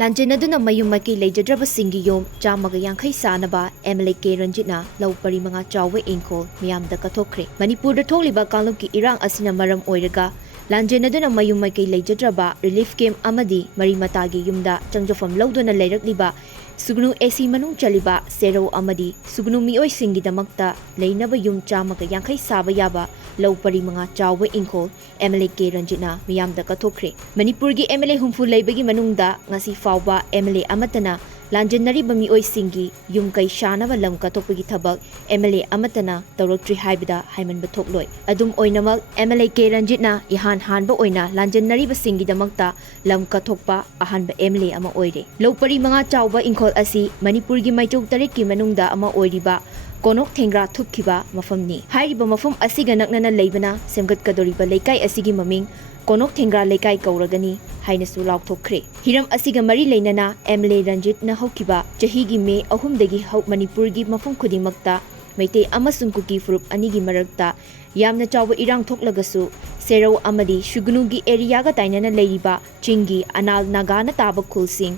ꯂꯥꯟꯖꯦꯟꯅꯗꯨꯅ ꯃꯌꯨꯝ ꯃꯀꯩ ꯂꯩꯖꯗ꯭ꯔꯕꯁꯤꯡꯒꯤ ꯌꯨꯝ 150 ꯁꯥꯅꯕ MLA ꯔꯟꯖꯤꯠꯅ ꯂꯧ ꯄꯔꯤ 5 ꯆꯥꯎꯕ ꯏꯪꯈꯣꯜ ꯃꯤꯌꯥꯝꯗ ꯀꯠꯊꯣꯛꯈ꯭ꯔꯦ꯫ ꯃꯅꯤꯄꯨꯔꯗ ꯊꯣꯛꯂꯤꯕ ꯀꯥꯡꯂꯨꯞꯀꯤ ꯏꯔꯥꯡ ꯑꯁꯤꯅ ꯃꯔꯝ ꯑꯣꯏꯔꯒ ꯂꯥꯟꯖꯦꯟꯅꯗꯨꯅ ꯃꯌꯨꯝ ꯃꯀꯩ ꯂꯩꯖꯗ꯭ꯔꯕ ꯔꯤꯂꯤꯐ ꯀꯦꯝꯞ ꯑꯃꯗꯤ ꯃꯔꯤ ꯃꯇꯥꯒꯤ ꯌꯨꯝꯗ ꯆꯪꯖꯐꯝ ꯂꯧꯗꯨꯅ ꯂꯩꯔꯛꯂꯤꯕ ꯁꯨꯒꯅꯨ AC ꯃꯅꯨꯡ ꯆꯜꯂꯤꯕ ꯁꯦꯔꯧ ꯑꯃꯗꯤ ꯁꯨꯒꯅꯨ ꯃꯤꯑꯣꯏꯁꯤꯡꯒꯤꯗꯃꯛꯇ ꯂꯩꯅꯕ ꯌꯨꯝ 150 ꯁꯥꯕ ꯌꯥꯕ ꯂꯧ ꯄꯔꯤ 5 ꯆꯥꯎꯕ ꯏꯪꯈꯣꯜ MLA ꯔꯟꯖꯤꯠꯅ ꯃꯤꯌꯥꯝꯗ ꯀꯠꯊꯣꯛꯈ꯭ꯔꯦ꯫ ꯃꯅꯤꯄꯨꯔꯒꯤ MLA 60 ꯂꯩꯕꯒꯤ ꯃꯅꯨꯡꯗ ꯉꯁꯤ ꯐꯥꯎꯕ MLA ꯑꯃꯠꯇꯅ ꯂꯥꯟꯖꯦꯟꯅꯔꯤꯕ ꯃꯤꯑꯣꯏꯁꯤꯡꯒꯤ ꯌꯨꯝ ꯀꯩ ꯁꯥꯅꯕ ꯂꯝ ꯀꯠꯊꯣꯛꯄꯒꯤ ꯊꯕꯛ MLA ꯑꯃꯠꯇꯅ ꯇꯧꯔꯛꯇ꯭ꯔꯤ ꯍꯥꯏꯕꯗ ꯍꯥꯏꯃꯟꯕ ꯊꯣꯛꯂꯣꯏ꯫ ꯑꯗꯨꯝ ꯑꯣꯏꯅꯃꯛ MLA ꯔꯟꯖꯤꯠꯅ ꯏꯍꯥꯟ ꯍꯥꯟꯕ ꯑꯣꯏꯅ ꯂꯥꯟꯖꯦꯟꯅꯔꯤꯕꯁꯤꯡꯒꯤꯗꯃꯛꯇ ꯂꯝ ꯀꯠꯊꯣꯛꯄ ꯑꯍꯥꯟꯕ MLA ꯑꯃ ꯑꯣꯏꯔꯦ꯫ ꯂꯧ ꯄꯔꯤ 5 ꯆꯥꯎꯕ ꯏꯪꯈꯣꯜ ꯑꯁꯤ ꯃꯅꯤꯄꯨꯔꯒꯤ ꯃꯩꯆꯧ 3ꯀꯤ ꯃꯅꯨꯡꯗ ꯑꯃ ꯑꯣꯏꯔꯤꯕ ꯀꯣꯅꯣꯛ ꯊꯦꯡꯒ꯭ꯔꯥ ꯊꯨꯞꯈꯤꯕ ꯃꯐꯝꯅꯤ꯫ ꯍꯥꯏꯔꯤꯕ ꯃꯐꯝ ꯑꯁꯤꯒ ꯅꯛꯅꯅ ꯂꯩꯕꯅ ꯁꯦꯝꯒꯠꯀꯗꯧꯔꯤꯕ ꯂꯩꯀꯥꯏ ꯑꯁꯤꯒꯤ ꯃꯃꯤꯡ ꯀꯣꯅꯣꯛ ꯊꯦꯡꯒ꯭ꯔꯥ ꯂꯩꯀꯥꯏ ꯀꯧꯔꯒꯅꯤ ꯍꯥꯏꯅꯁꯨ ꯂꯥꯎꯊꯣꯛꯈ꯭ꯔꯦ꯫ ꯍꯤꯔꯝ ꯑꯁꯤꯒ ꯃꯔꯤ ꯂꯩꯅꯅ MLA ꯔꯟꯖꯤꯠꯅ ꯍꯧꯈꯤꯕ ꯆꯍꯤꯒꯤ ꯃꯦ 3ꯗꯒꯤ ꯃꯅꯤꯄꯨꯔꯒꯤ ꯃꯐꯝ ꯈꯨꯗꯤꯡꯃꯛꯇ ꯃꯩꯇꯩ ꯑꯃꯁꯨꯡ ꯀꯨꯀꯤ ꯐꯨꯔꯨꯞ ꯑꯅꯤꯒꯤ ꯃꯔꯛꯇ ꯌꯥꯝꯅ ꯆꯥꯎꯕ ꯏꯔꯥꯡ ꯊꯣꯛꯂꯒꯁꯨ ꯁꯦꯔꯧ ꯑꯃꯗꯤ ꯁꯨꯒꯅꯨꯒꯤ ꯑꯦꯔꯤꯌꯥꯒ ꯇꯥꯏꯅꯅ ꯂꯩꯔꯤꯕ ꯆꯤꯡꯒꯤ ꯑꯅꯥꯜ ꯅꯥꯒꯥꯅ ꯇꯥꯕ ꯈꯨꯜꯁꯤꯡ,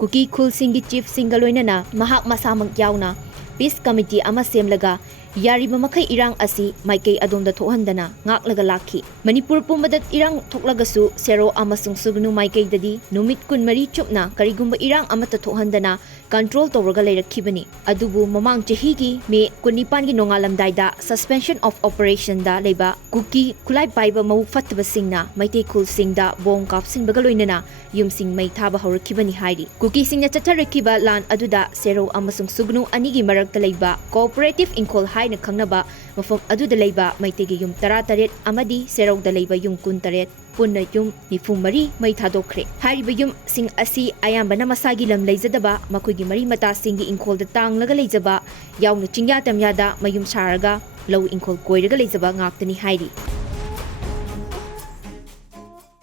ꯀꯨꯀꯤ ꯈꯨꯜꯁꯤꯡꯒꯤ ꯆꯤꯐꯁꯤꯡꯒ ꯂꯣꯏꯅꯅ ꯃꯍꯥꯛ ꯃꯁꯥꯃꯛ ꯌꯥꯎꯅ ꯄꯤꯁ ꯀꯃꯤꯇꯤ ꯑꯃ ꯁꯦꯝꯂꯒ ꯌꯥꯔꯤꯕ ꯃꯈꯩ ꯏꯔꯥꯡ ꯑꯁꯤ ꯃꯥꯏꯀꯩ ꯑꯗꯣꯝꯗ ꯊꯣꯛꯍꯟꯗꯅ ꯉꯥꯛꯂꯒ ꯂꯥꯛꯈꯤ꯫ ꯃꯅꯤꯄꯨꯔ ꯄꯨꯝꯕꯗ ꯏꯔꯥꯡ ꯊꯣꯛꯂꯒꯁꯨ ꯁꯦꯔꯧ ꯑꯃꯁꯨꯡ ꯁꯨꯒꯅꯨ ꯃꯥꯏꯀꯩꯗꯗꯤ ꯅꯨꯃꯤꯠ 14 ꯆꯨꯞꯅ ꯀꯔꯤꯒꯨꯝꯕ ꯏꯔꯥꯡ ꯑꯃꯠꯇ ꯊꯣꯛꯍꯟꯗꯅ ꯀꯟꯇ꯭ꯔꯣꯜ ꯇꯧꯔꯒ ꯂꯩꯔꯛꯈꯤꯕꯅꯤ꯫ ꯑꯗꯨꯕꯨ ꯃꯃꯥꯡ ꯆꯍꯤꯒꯤ ꯃꯦ 19ꯒꯤ ꯅꯣꯡꯉꯥꯜꯂꯝꯗꯥꯏꯗ ꯁꯁꯄꯦꯟꯁꯟ ꯑꯣꯐ ꯑꯣꯄꯔꯦꯁꯟꯗ ꯂꯩꯕ ꯀꯨꯀꯤ ꯈꯨꯠꯂꯥꯏ ꯄꯥꯏꯕ ꯃꯕꯨꯛ ꯐꯠꯇꯕꯁꯤꯡꯅ ꯃꯩꯇꯩ ꯈꯨꯜꯁꯤꯡꯗ ꯕꯣꯝ ꯀꯥꯞꯁꯤꯟꯕꯒ ꯂꯣꯏꯅꯅ ꯌꯨꯝꯁꯤꯡ ꯃꯩ ꯊꯥꯕ ꯍꯧꯔꯛꯈꯤꯕꯅꯤ ꯍꯥꯏꯔꯤ꯫ ꯀꯨꯀꯤꯁꯤꯡꯅ ꯆꯠꯊꯔꯛꯈꯤꯕ ꯂꯥꯟ ꯑꯗꯨꯗ ꯁꯦꯔꯧ ꯑꯃꯁꯨꯡ ꯁꯨꯒꯅꯨ ꯑꯅꯤꯒꯤ ꯃꯔꯛꯇ ꯂꯩꯕ ꯀꯣꯑꯣꯄꯔꯦꯇꯤꯚ ꯏꯪꯈꯣꯜ ꯍꯥꯏꯅ ꯈꯪꯅꯕ ꯃꯐꯝ ꯑꯗꯨꯗ ꯂꯩꯕ ꯃꯩꯇꯩꯒꯤ ꯌꯨꯝ 18 ꯑꯃꯗꯤ ꯁꯦꯔꯧꯗ ꯂꯩꯕ ꯌꯨꯝ 18 ꯄꯨꯟꯅ ꯌꯨꯝ 94 ꯃꯩ ꯊꯥꯗꯣꯛꯈ꯭ꯔꯦ꯫ ꯍꯥꯏꯔꯤꯕ ꯌꯨꯝꯁꯤꯡ ꯑꯁꯤ ꯑꯌꯥꯝꯕꯅ ꯃꯁꯥꯒꯤ ꯂꯝ ꯂꯩꯖꯗꯕ ꯃꯈꯣꯏꯒꯤ ꯃꯔꯤ ꯃꯇꯥꯁꯤꯡꯒꯤ ꯏꯪꯈꯣꯜꯗ ꯇꯥꯡꯂꯒ ꯂꯩꯖꯕ ꯌꯥꯎꯅ ꯆꯤꯡꯌꯥ ꯇꯝꯌꯥꯗ ꯃꯌꯨꯝ ꯁꯥꯔꯒ ꯂꯧ ꯏꯪꯈꯣꯜ ꯀꯣꯏꯔꯒ ꯂꯩꯖꯕ ꯉꯥꯛꯇꯅꯤ ꯍꯥꯏꯔꯤ꯫